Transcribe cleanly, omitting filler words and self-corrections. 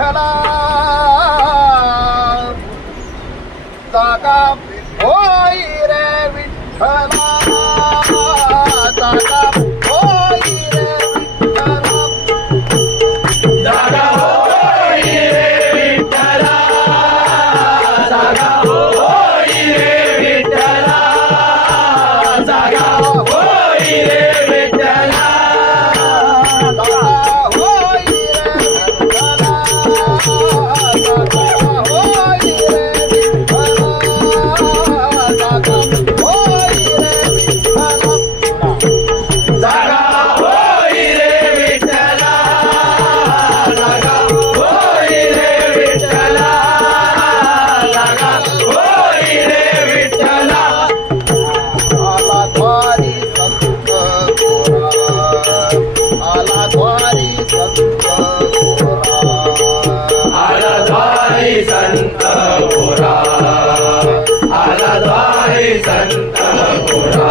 विठ्ठला जागा होई रे विठ्ठला जागा होई रे विठ्ठला जागा होई रे विठ्ठला जागा होई रे विठ्ठला जागा होई रे विठ्ठला जागा होई रे विठ्ठला जागा होई रे विठ्ठला जागा होई रे विठ्ठला जागा होई रे विठ्ठला जागा होई रे विठ्ठला जागा होई रे विठ्ठला आला द्वारी संत गोरा आला द्वारी संत गोरा आला द्वारी संत गोरा आला द्वारी संत गोरा